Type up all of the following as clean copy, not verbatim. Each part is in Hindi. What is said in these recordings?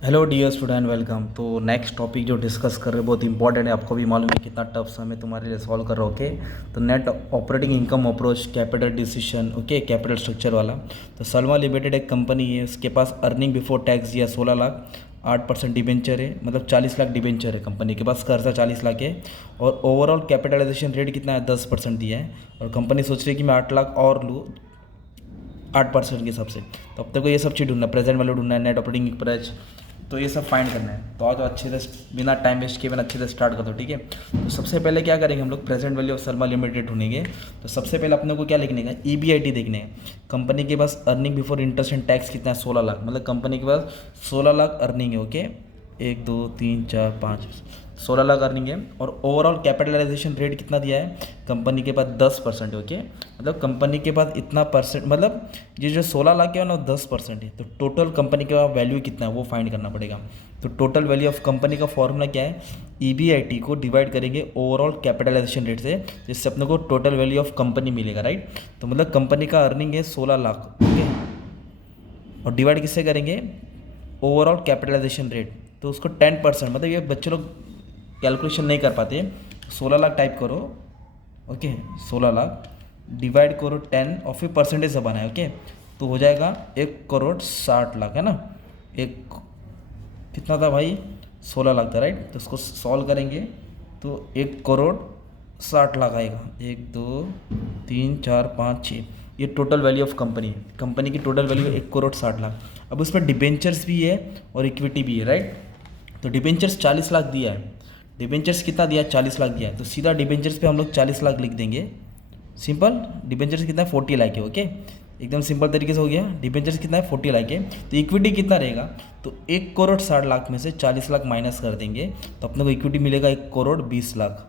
Hello dear student, welcome. तो नेक्स्ट टॉपिक जो डिस्कस कर रहे हैं बहुत इंपॉर्टेंट है। आपको भी मालूम है कितना टफ सम है तुम्हारे लिए सॉल्व कर रहा हूँ। ओके, तो net operating income approach, capital decision, okay, capital structure वाला। तो सलमा लिमिटेड एक कंपनी है, उसके पास अर्निंग बिफोर टैक्स दिया 16 लाख, 8% डिबेंचर है, मतलब 40 लाख डिबेंचर है। कंपनी के पास कर्जा 40 लाख है और ओवरऑल कैपिटलाइजेशन रेट कितना है, 10% दिया है। और कंपनी सोच रही है कि मैं 8 लाख और लूँ 8% के हिसाब से। तो अब तक को ये सब चीज़ ढूंढना, प्रेजेंट वैल्यू ढूंढना है, नेट ऑपरेटिंग अप्रोच, तो ये सब फाइंड करना है। तो आज अच्छे से बिना टाइम वेस्ट किए बिना अच्छे से स्टार्ट कर दो, ठीक है। तो सबसे पहले क्या करेंगे हम लोग, present value of Salma limited ढूंढेंगे। तो सबसे पहले अपने को क्या लिखने का, ईबीआईटी देखने है। कंपनी के पास earning before interest and tax कितना है, 16 लाख, मतलब कंपनी के पास 16 लाख अर्निंग है। ओके, 1 2 3 4 5 16 लाख अर्निंग है। और ओवरऑल कैपिटलाइजेशन रेट कितना दिया है, कंपनी के पास 10%। ओके, मतलब कंपनी के पास इतना परसेंट, मतलब ये जो 16 लाख है ना 10% है। तो टोटल कंपनी का वैल्यू कितना है वो फाइंड करना पड़ेगा। तो टोटल वैल्यू ऑफ कंपनी का फॉर्मूला क्या है, ईबीआईटी को डिवाइड करेंगे ओवरऑल कैपिटलाइजेशन रेट से, जिससे अपने को टोटल वैल्यू ऑफ कंपनी मिलेगा, राइट। तो मतलब कंपनी का अर्निंग है 16 लाख, ओके, और डिवाइड किससे करेंगे, ओवरऑल कैपिटलाइजेशन रेट। तो उसको 10%, मतलब ये बच्चे लोग कैलकुलेशन नहीं कर पाते। 16 लाख टाइप करो, ओके, 16 लाख डिवाइड करो 10 और फिर परसेंटेज जबाना है, ओके। तो हो जाएगा 1 करोड़ 60 लाख, है ना। एक कितना था भाई, 16 लाख था, राइट। तो उसको सॉल्व करेंगे तो 1 करोड़ 60 लाख आएगा। 1 2 3 4 5 6, ये टोटल वैल्यू ऑफ कंपनी है। कंपनी की टोटल वैल्यू है 1 करोड़ 60 लाख। अब उसमें डिबेंचर्स भी है और इक्विटी भी है, राइट। तो डिबेंचर्स 40 लाख दिया है। डिबेंचर्स कितना दिया है, 40 लाख दिया है। तो सीधा डिबेंचर्स पे हम लोग 40 लाख लिख देंगे, सिंपल। डिबेंचर्स कितना है, 40 लाख है, ओके, एकदम सिंपल तरीके से हो गया। डिबेंचर्स कितना है, 40 लाख है। तो इक्विटी कितना रहेगा, तो 1 करोड़ 60 लाख में से 40 लाख माइनस कर देंगे तो अपने को इक्विटी मिलेगा 1 करोड़ 20 लाख।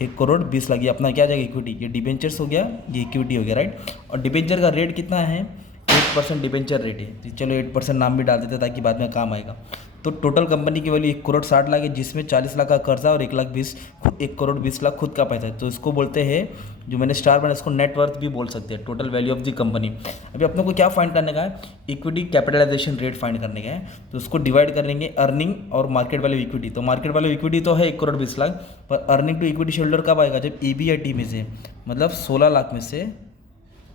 1 करोड़ 20 लाख, ये अपना क्या आ जाएगा, इक्विटी। ये डिबेंचर्स हो गया, ये इक्विटी हो गया, राइट। और डिबेंचर का रेट कितना है, 8% डिबेंचर रेट है। तो चलो 8% नाम भी डाल देते ताकि बाद में काम आएगा। तो टोटल कंपनी की वैल्यू 1 करोड़ 60 लाख है, जिसमें 40 लाख का कर्जा और 1 लाख 20, 1 करोड़ 20 लाख खुद का पैसा है। तो इसको बोलते हैं, जो मैंने स्टार बनाया इसको नेटवर्थ भी बोल सकते हैं, total value of the company. अभी अपने को क्या फाइंड करने का है, इक्विटी कैपिटलाइजेशन रेट फाइंड करने का है। तो उसको डिवाइड कर लेंगे अर्निंग और मार्केट वैल्यू इक्विटी। तो मार्केट वैल्यू इक्विटी तो है 1 करोड़ 20 लाख, पर अर्निंग टू इक्विटी शेल्डर कब आएगा, जब ईबीआईटी में से, मतलब 16 लाख में से,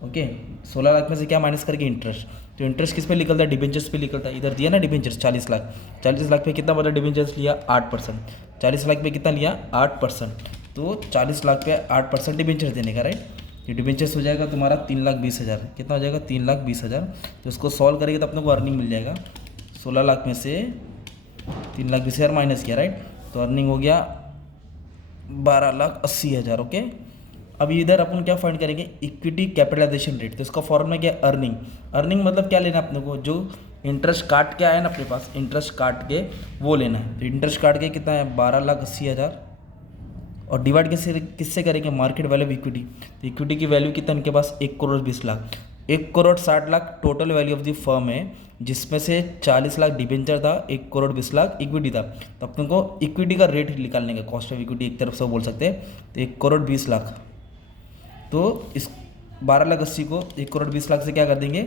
ओके, 16 लाख में से क्या माइनस करके इंटरेस्ट। तो इंटरेस्ट किस पे निकलता है, डिबेंचर्स पे निकलता है। इधर दिया ना डिबेंचर्स 40 लाख, 40 लाख पे कितना मतलब डिबेंचर्स लिया 8%, 40 लाख पे कितना लिया 8%। तो 40 लाख पे 8% डिबेंचर्स देने का, राइट। ये डिबेंचर्स हो जाएगा तुम्हारा 3,20,000, कितना हो जाएगा 3,20,000। तो इसको सॉल्व करेंगे तो अपने को अर्निंग मिल जाएगा 16 लाख में से 3,20,000 माइनस किया, राइट। तो अर्निंग हो गया 12,80,000, ओके। अभी इधर अपन क्या फाइंड करेंगे, इक्विटी कैपिटलाइजेशन रेट। तो इसका फॉर्मूला क्या है, अर्निंग। अर्निंग मतलब क्या लेना है अपने को, जो इंटरेस्ट काट के आया ना अपने पास, इंटरेस्ट काट के वो लेना है। तो इंटरेस्ट काट के कितना है 12,80,000, और डिवाइड किससे किससे करेंगे, मार्केट वैल्यू ऑफ इक्विटी। तो इक्विटी की वैल्यू कितना उनके पास 1 crore 20 lakh. 1 crore 60 lakh total value of the firm है, जिसमें से 40 लाख डिबेंचर था, 1 करोड़ 20 लाख इक्विटी था। तो अपन को इक्विटी का रेट निकालने का, कॉस्ट ऑफ इक्विटी एक तरफ से बोल सकते हैं। तो 1 करोड़ 20 लाख, तो इस 12,80,000 को 1 करोड़ 20 लाख से क्या कर देंगे,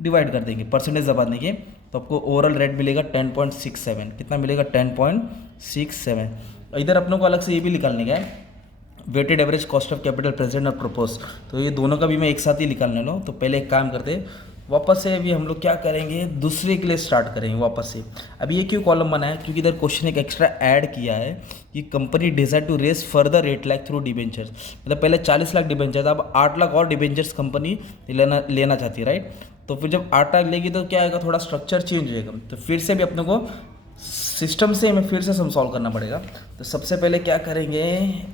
डिवाइड कर देंगे, परसेंटेज दबा देंगे। तो आपको ओवरऑल रेट मिलेगा 10.67, कितना मिलेगा 10.67। इधर अपनों को अलग से ये भी निकालने का है, weighted average cost of capital present और प्रपोज। तो ये दोनों का भी मैं एक साथ ही निकालने लो। तो पहले एक काम करते हैं, वापस से अभी हम लोग क्या करेंगे, दूसरे के लिए स्टार्ट करेंगे वापस से। अभी ये क्यों कॉलम बना है, क्योंकि इधर क्वेश्चन एक एक्स्ट्रा ऐड किया है कि company desire to raise further 8 lakh through debentures. मतलब पहले 40 लाख डिबेंचर था, अब 8 लाख और डिबेंचर्स कंपनी लेना चाहती है, राइट। तो फिर जब 8 लाख लेगी तो क्या आएगा, थोड़ा स्ट्रक्चर चेंज होएगा। तो फिर से भी अपने को सिस्टम से हमें फिर से सॉल्व करना पड़ेगा। तो सबसे पहले क्या करेंगे,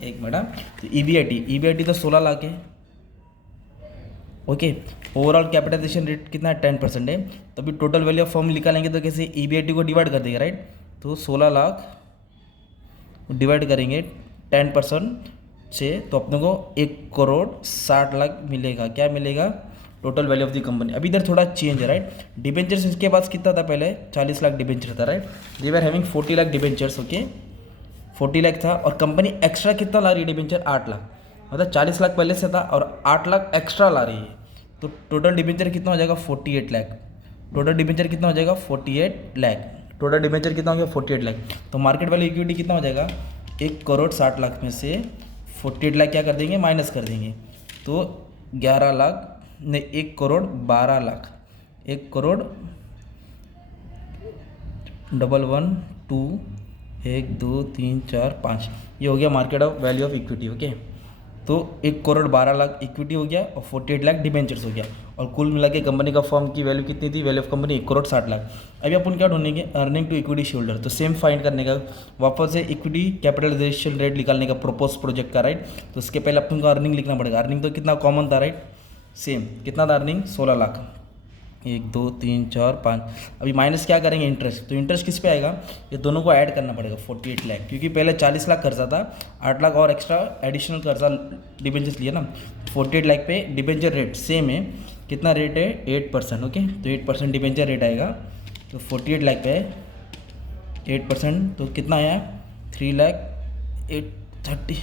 एक मिनट। तो ईबीआईटी तो 16 लाख है, ओके। ओवरऑल कैपिटलाइजेशन रेट कितना है 10% है। तो अभी टोटल वैल्यू ऑफ फर्म निकालेंगे तो कैसे, ईबीआईटी को डिवाइड कर देगा, राइट। तो 16 लाख डिवाइड करेंगे 10% से, तो अपने को 1 करोड़ 60 लाख मिलेगा। क्या मिलेगा, total value of the company. अभी इधर थोड़ा चेंज है, राइट। डिबेंचर्स इसके पास कितना था, पहले 40 लाख डिबेंचर था, right. They were having 40 lakh debentures, okay, 40 lakh था। और कंपनी एक्स्ट्रा कितना ला रही है डिबेंचर, 8 लाख, मतलब 40 लाख पहले से था और 8 लाख एक्स्ट्रा ला रही है। तो टोटल डिबेंचर कितना हो जाएगा 48 लाख। टोटल डिबेंचर कितना हो जाएगा 48 लाख। टोटल डिबेंचर कितना हो गया 48 लाख। तो मार्केट वैल्यू इक्विटी कितना हो जाएगा 1,60,00,000 में से 48 लाख क्या कर देंगे माइनस कर देंगे, तो 11 लाख नहीं 1,12,00,000 1,11,2 1 2 3 4 5 ये हो गया market of value of equity. Okay, तो 1,12,00,000 इक्विटी हो गया और 48 लाख डिबेंचर्स हो गया, और कुल मिला के कंपनी का फर्म की वैल्यू कितनी थी, वैल्यू ऑफ कंपनी 1,60,00,000। अभी अपन क्या ढूंढेंगे earning to equity shareholder. तो सेम फाइंड करने का वापस से इक्विटी कैपिटलाइजेशन रेट निकालने का प्रोपोज प्रोजेक्ट का, राइट। तो उसके पहले अपन को अर्निंग लिखना पड़ेगा। अर्निंग तो कितना कॉमन था, राइट, सेम कितना था अर्निंग 16 लाख 1 2 3 4 5। अभी माइनस क्या करेंगे इंटरेस्ट, तो इंटरेस्ट किस पे आएगा, ये दोनों को ऐड करना पड़ेगा 48 लाख, क्योंकि पहले 40 लाख कर्जा था, 8 लाख और एक्स्ट्रा एडिशनल कर्जा डिबेंचर्स लिया ना। 48 लाख पे डिबेंचर रेट सेम है, कितना रेट है 8%। ओके, तो 8% डिबेंचर रेट आएगा, तो 48 लाख पे 8% तो कितना आया 3,08,30।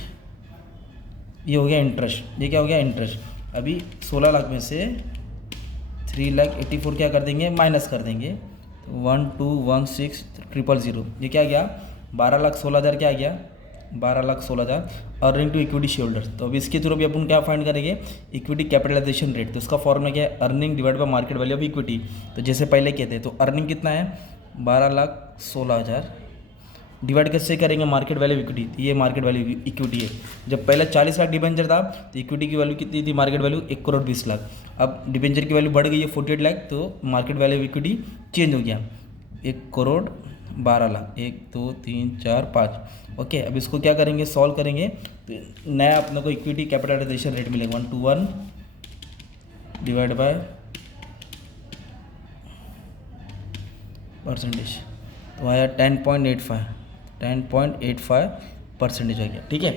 ये हो गया इंटरेस्ट, ये क्या हो गया इंटरेस्ट। अभी 16 लाख में से 3,84,000 क्या कर देंगे माइनस कर देंगे, तो 1,216,000 ये क्या गया 12,16,000 क्या गया 12,16,000 earning to equity shareholder. तो अब इसके थ्रू भी अपन क्या फाइंड करेंगे इक्विटी कैपिटलाइजेशन रेट। तो उसका फॉर्मूला क्या है earning divide by market value of equity. तो जैसे पहले कहते हैं, तो अर्निंग कितना है 12,16,000 डिवाइड कैसे करेंगे मार्केट वैल्यू इक्विटी, ये मार्केट वैल्यू इक्विटी है। जब पहले 40 लाख डिबेंचर था तो इक्विटी की वैल्यू कितनी थी मार्केट वैल्यू 1,20,00,000। अब डिबेंचर की वैल्यू बढ़ गई है 48 लाख, तो मार्केट वैल्यू इक्विटी चेंज हो गया 1,12,00,000 1 2 3 4 5। ओके, अब इसको क्या करेंगे सॉल्व करेंगे, तो नया अपने को इक्विटी कैपिटलाइजेशन रेट मिलेगा 1:1 डिवाइड बाय परसेंटेज, तो आया 10.85% हो गया। ठीक है,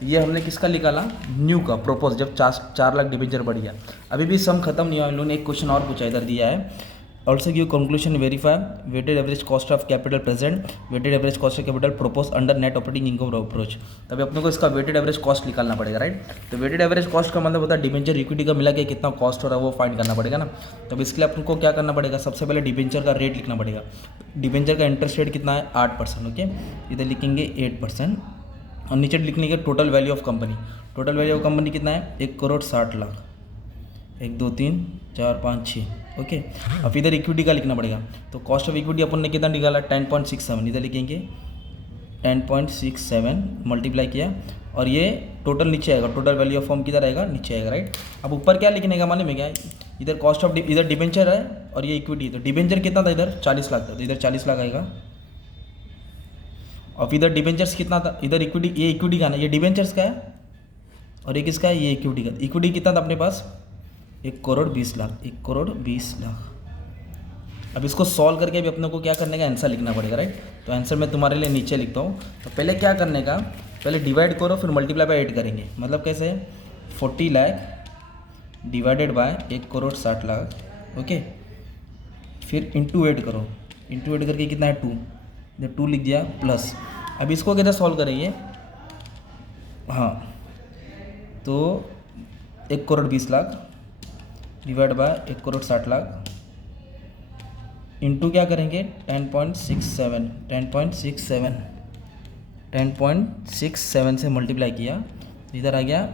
तो ये हमने किसका निकाला न्यू का प्रोपोज, जब 4 लाख डिबेंचर बढ़ गया। अभी भी सम खत्म नहीं हुआ, इन लोगों ने एक क्वेश्चन और पूछा इधर दिया है, also give conclusion verify weighted average cost of capital present weighted average cost of capital propose under net operating income approach. तभी अपने को इसका वेटेड एवरेज कॉस्ट निकालना पड़ेगा, राइट। तो वेटेड एवरेज कॉस्ट का मतलब होता है डिबेंचर इक्विटी का मिला के कितना कॉस्ट हो रहा है वो फाइंड करना पड़ेगा ना। तो इसके लिए अपन को क्या करना पड़ेगा, सबसे पहले डिबेंचर का रेट लिखना पड़ेगा। डिबेंचर का इंटरेस्ट रेट कितना है 8%। ओके, इधर लिखेंगे 8% और नीचे लिखने के total value of company. Total value of company कितना है 1,60,00,000 1 2 3 4 5 6। ओके, अब इधर इक्विटी का लिखना पड़ेगा। तो कॉस्ट ऑफ इक्विटी अपन ने कितना निकाला 10.67, इधर लिखेंगे 10.67 मल्टीप्लाई किया, और ये टोटल नीचे आएगा, टोटल वैल्यू ऑफ फर्म किधर आएगा नीचे आएगा, राइट। अब ऊपर क्या लिखने का मालूम है क्या, इधर कॉस्ट ऑफ इधर डिबेंचर है और ये इक्विटी। तो डिबेंचर कितना था इधर 40 लाख था, तो इधर 40 लाख आएगा। और इधर डिबेंचर्स कितना था, इधर इक्विटी, ये इक्विटी का ना, ये डिबेंचर्स का है और ये किसका है ये इक्विटी का। इक्विटी कितना था अपने पास 1,20,00,000 1,20,00,000। अब इसको सॉल्व करके भी अपने को क्या करने का आंसर लिखना पड़ेगा, राइट। तो आंसर मैं तुम्हारे लिए नीचे लिखता हूँ। तो पहले क्या करने का, पहले डिवाइड करो फिर मल्टीप्लाई बाय 8 करेंगे। मतलब कैसे 40 लाख डिवाइडेड बाय 1,60,00,000। ओके, फिर इंटू 8 करो, इंटू 8 करके कितना है 2, इधर 2 लिख दिया प्लस। अब इसको कैसे सॉल्व करेंगे, हाँ, तो 1,20,00,000 डिवाइड बाय 1,60,00,000 इंटू क्या करेंगे 10.67 से मल्टीप्लाई किया, इधर आ गया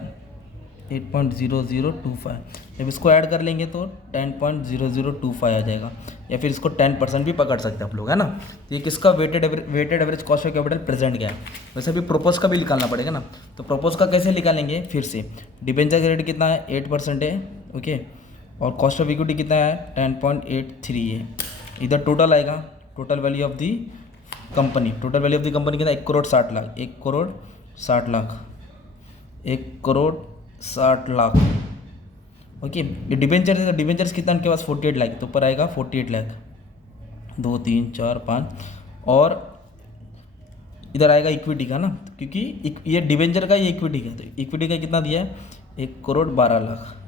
8.0025। जब इसको ऐड कर लेंगे तो 10.0025 आ जाएगा, या फिर इसको 10% भी पकड़ सकते हैं आप लोग, है ना। तो ये किसका weighted average cost of capital present गया है। वैसे भी प्रोपोज का भी निकालना पड़ेगा ना। तो प्रोपोज का कैसे निकालेंगे, फिर से डिबेंचर का रेट कितना है 8% है। ओके, और कॉस्ट ऑफ इक्विटी कितना है 10.83 है। इधर टोटल आएगा, total value of the company, total value of the company कितना 1,60,00,000 1,60,00,000। ओके, ये डिबेंचर्स कितना इनके पास 48 लाख, तो ऊपर आएगा 48 लाख 2 3 4 5, और इधर आएगा इक्विटी का ना, क्योंकि ये डिबेंचर का ये इक्विटी का, तो इक्विटी का कितना दिया है 1,12,00,000।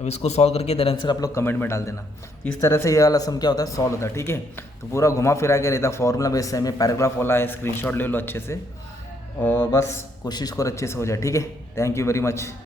अब इसको सॉल्व करके इधर आंसर आप लोग कमेंट में डाल देना। इस तरह से ये वाला सम क्या होता है सॉल्व होता है, ठीक है। तो पूरा घुमा फिरा के रहता, फॉर्मूला बेस से में पैराग्राफ वाला है, स्क्रीनशॉट ले लो अच्छे से, और बस कोशिश करो अच्छे से हो जाए, ठीक है। Thank you very much.